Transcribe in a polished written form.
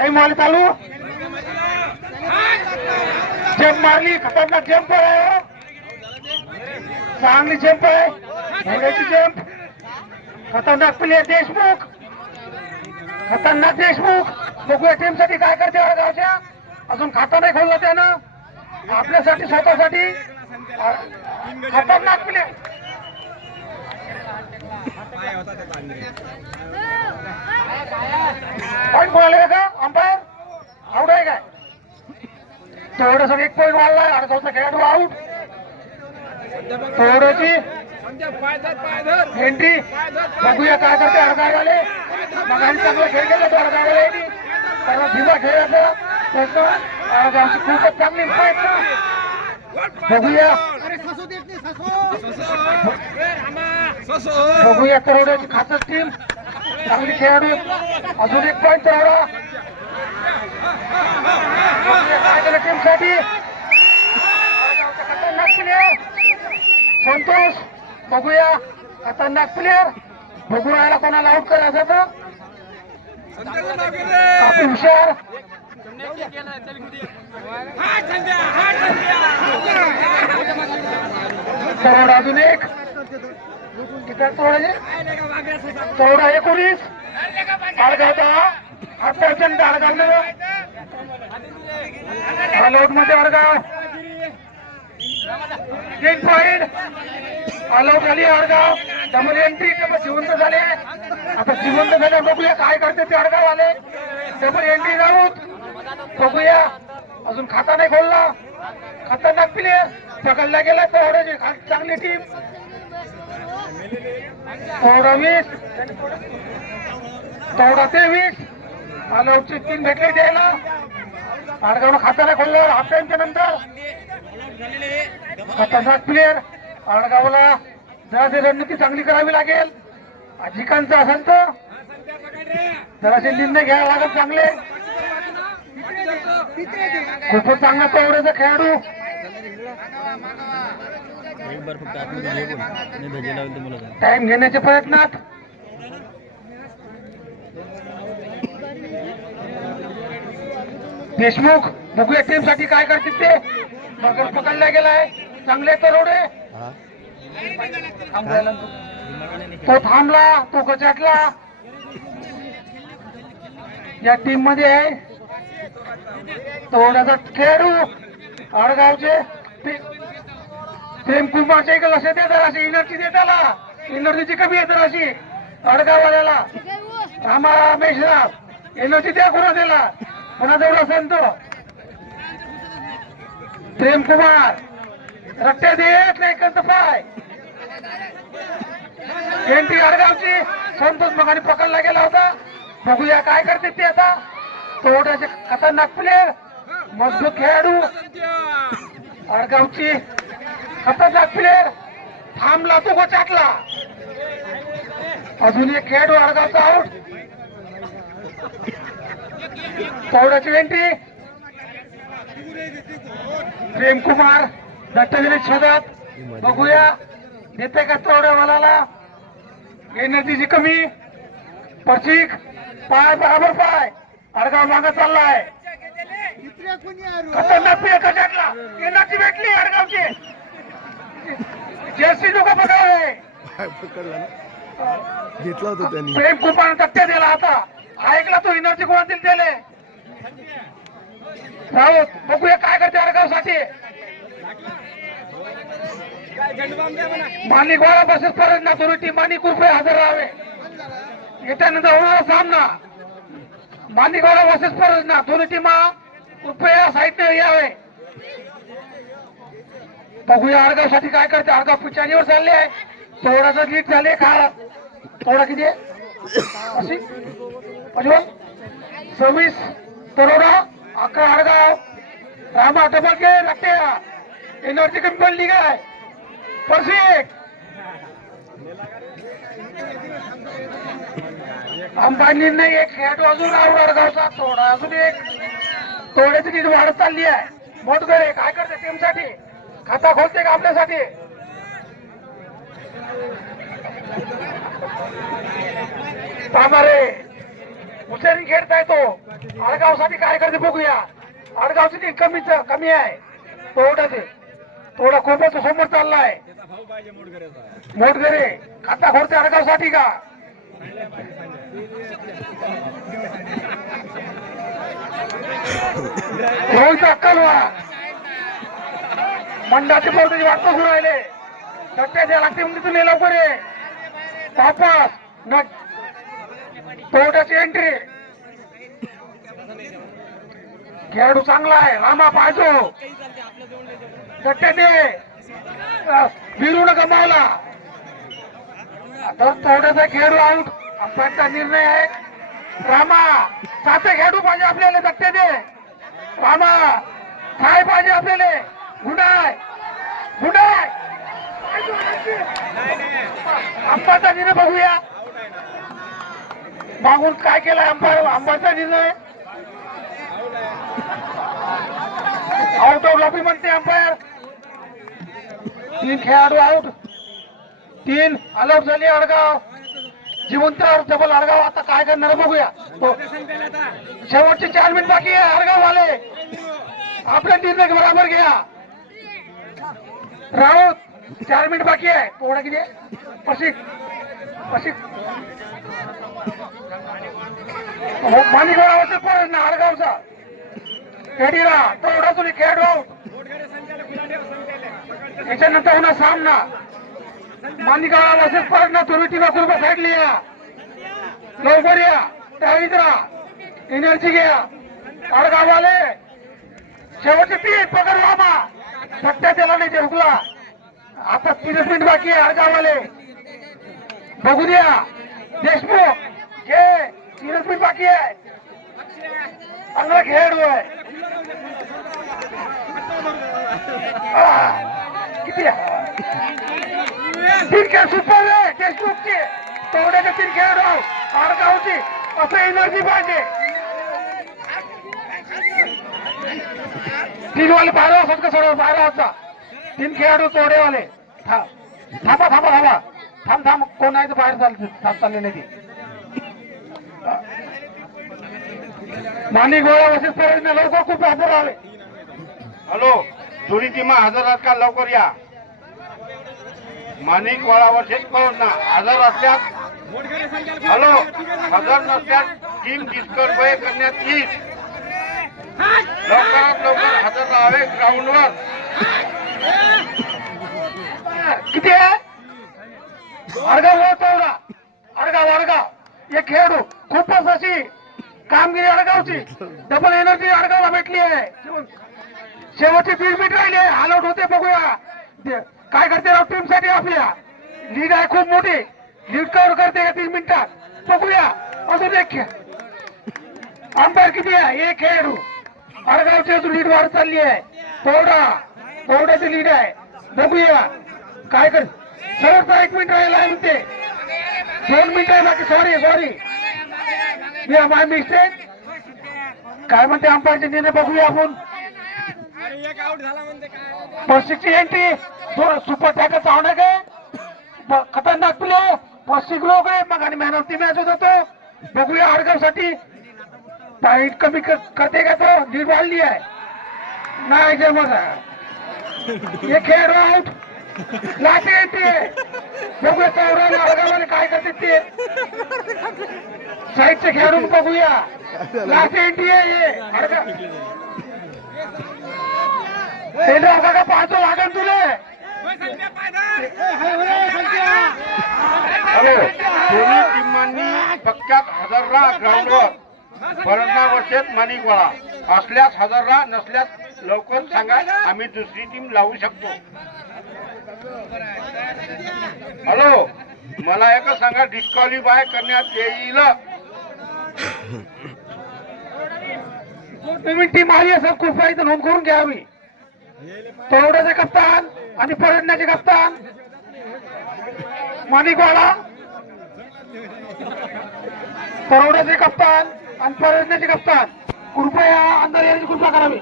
Time वाले चालू jump मारली खतरनाक जंप आहे चांगली जंप आहे घोड्याची जंप खतरनाक प्लेयर देशमुख खतरनाक देशमुख बघूया टीम साठी काय करते गावच्या अजून खाता नाही खोलला त्यानं आपल्यासाठी स्वतःसाठी खतरनाक प्लेयर पॉईंट बोलायला का अंपायर आउट आहे काय थोडंसं एक पॉईंट वाढलाय अडगावचा खेळाडू आउट थोडीची एंट्री बघूया काय करते अडगाव वाले मग आणि चांगला खेळ केला तो अडगाव वाले त्याला धीमा खेळायचा प्रयत्न अडगावची खूपच चांगली प्रयत्न बघूया बघूया करोड्याची खासच टीम चांगली खेळाडू अजून एक पॉईंट तेवढा काय केलं टीम साठी खतरनाक प्लेयर संतोष बघूया खतरनाक प्लेयर बघूया याला कोणाला आउट करायचं तर काफी हुशार करोड अजून एक चौदा 19 अडगावचा हा प्रचंड अडगाव ऑलआउट मध्ये अडगाव 3 पॉईंट ऑलआउट झाली अडगाव डबल एंट्री जिवंत झाले आता जिवंत झाले बघूया काय करते ते अडगाव आले डबल एंट्री आउट बघूया अजून खाता नाही खोलला खतरनाक प्लेयर पकडला गेला तेवढ्याची चांगली टीम 20 23 ऑलआउटचे 3 भेटले द्यायला अडगावनं खाता नाही खोललं हाफ टाइमच्या नंतर खतरनाक प्लेयर अडगावला जराशी रणनीती चांगली करावी लागेल जिकांचं असेल तर जरासे निर्णय घ्यायला लागत चांगले खूपच चांगला तेवढ्याचा खेळाडू टाइम घेण्याच्या प्रयत्नात देशमुख बघूया टीम साठी काय करतील ते मगर पकडला गेलाय चांगले तरोडे तो थांबला तो गजाटला या टीम मध्ये आहे तोड्याचा खेळाडू अडगावचे प्रेम कुमारच्या इकडे लक्ष देत अशी एनर्जी दे त्याला एनर्जीची कमी आहे तर अशी अडगाववाल्याला रामा मेशराव एनर्जी द्या कोणा त्याला कोणा जवळ असेल तो प्रेम कुमार रट्ट्या देत नाही कंत पाय एंट्री अडगावची संतोष मगाने पकडला गेला होता बघूया काय करते ते आता तोड्याचे खतरनाक प्लेयर मजबूत खेळाडू अडगावची खतरनाक प्लेयर थांबला तो गोचाटला अजून एक खेळाडू अडगावचा आउट तोड्याची एंट्री प्रेम कुमार दत्तगिरी शोधात बघूया देते का तोड्या वाला एनर्जीची कमी पचिक पाय बराबर पाय अडगाव मागे चाललाय खतरनाक प्लेयर कशातला एनर्जी भेटली अडगावची जर्सी लोक बघावे घेतला होता त्यांनी प्रेम कुमार धक्के दिला आता ऐकला तो एनर्जी कोणातील दिले राऊत बघूया काय करते अडगाव साठी माणिकवाडा बसेस पर्यंत ना दोन्ही टीमांनी कृपये हजर राहावे येत्यानंतर होणारा सामना माणिकवाडा बसेस पर्यंत ना दोन्ही टीमा कृपया साहित्य यावे बघूया अडगाव साठी काय करते अडगाव पिचानीवर चालले आहे थोडासा लीड झाले का थोडा किती अशी 26 तरोडा 11 अडगाव रामा डबल के लागते एनर्जी कमी पडली काय परफेक्ट अंबानी नाही एक खेळाडू अजून अडगावचा थोडा अजून एक थोड्याची लीड वाढत चालली आहे मोठगरे काय करते टीम साठी खाता खोलते का आपल्यासाठी तामारे हुशारी खेळताय तो आडगावसाठी काय करते बघूया. आडगावची ती कमी आहे थोडा खूपच समोर चाललाय. मोठगरे खाता खोडते आडगावसाठी का रोहित अक्कलवा मंडाची पोरची वाट बघून राहिले. सट्ट्या द्या लागते म्हणजे तुम्ही लवकर ये वापस न तोट्याची एंट्री. खेळाडू चांगला आहे रामा पाहिजो सट्ट्या दे विरून गमावला. आता तोट्याचा खेळाडू आउट. अंपायरचा निर्णय आहे. रामा साथे खेळाडू पाहिजे आपल्याला सट्ट्या दे रामा काय पाहिजे आपल्याला गुडाय गुडाय अंपायरचा निर्णय बघूया. मागून काय केलाय अंपायरचा निर्णय आउट ऑफ लॉबी म्हणते अंपायर. 3 खेळाडू आउट 3 अलॉट झाली आडगाव. जिवंत डबल आडगाव. आता काय करणार बघूया. शेवटचे 4 मिनिट बाकी आहे. आडगाव वाले आपला निर्णय बरोबर घ्या. राऊत 4 मिनिट बाकी आहे. थोडा किती पशिक माणिकवाडावरचा परत ना आडगावचा खेडीला तेवढा तुम्ही खेळाडू आउट. त्याच्यानंतर होणार सामना माणिकवाडा वर्सेस परत ना तुम्ही टीमा कुरुबा साईडली या लवकर या त्यावेळीच राहा एनर्जी घ्या. आडगाववाले शेवटचे 3 पकड मामा सट्ट्या त्याला नाही ते हुकला. आता 30 मिनिट बाकी आहे. आडगाववाले बघू द्या देशमुख घे 30 मिनिट बाकी आहे. चांगला खेळाडू आहे. किती 3 खेळ सुपर आहे देशमुखचे. तेवढ्याचे 3 खेळाडू आडगावची असं एनर्जी पाहिजे. 3 वाले 12 वाजता का सोडव 12 वाजता 3 खेळाडू तोडेवाले. थांब कोण आहे तर बाहेर चालले नाही. माणिक गोळा वर्सेस परत लवकर खूप हजर आले. हॅलो दोन्ही टीमा हजर आहात का लवकर या. माणिक वाळावर शेतकऱ्यांना ना हजर असल्यास हॅलो हजर नसल्यास टीम डिस्क्वालिफाय करण्यात येईल. लवकरात लवकर हजर राहावे ग्राउंडवर. किती आहे आडगाव तेवढा आडगाव एक खेळाडू खूपच अशी कामगिरी आडगावची डबल एनर्जी आडगावला भेटली आहे. शेवटचे 3 मिनिट राहिले. ऑल आउट होते बघूया काय करते राव टीम साठी. आपल्या लीड आहे खूप मोठी. लीड कव्हर करते का 3 मिनिटात बघूया. अजून एक अंपायर किती आहे 1 खेळाडू. आडगावची अजून लीड वाढत चालली आहे. तेवढ्याची लीड आहे बघूया काय कर. सरळ 1 मिनिट राहिला म्हणते 2 मिनिट आहे बाकी. सॉरी माय मिस्टेक. काय म्हणते अंपायरचे निर्णय बघूया आपण. पस्टिकची एंट्री सुपर टॅकर चावणे काय खतरनाक प्ले पस्टिक लोक आहे मग आणि मॅन ऑफ द मॅच होता तो. बघूया आडगावसाठी टाईट कमी करते का तो. लीड वाढली आहे नाही जमत. एक खेळाडू आउट लाटे येते बघूया. चौराला आडगाववाले काय करते ते साईडचे खेळाडू बघूया. लाटे एंट्री आहे का 5 लागेल तुले. हॅलो दोन्ही टीमांनी पक्क्यात हजर राहा ग्राउंडवर. परंडा वर्सेस माणिकवाडा असल्यास हजर राहा नसल्यास लवकर सांगा आम्ही दुसरी टीम लावू शकतो. हॅलो मला एकच सांगा डिस्क्वालिफाय करण्यात येईल. तुम्ही टीम आली असेल खूप काही तर नोंद करून घ्यावी. तोरड्याचे कप्तान आणि परडण्याचे कप्तान माणिकवाडा. तरोड्याचे कप्तान आणि परडण्याचे कप्तान कृपया अंदर येण्याची कृपा करावी.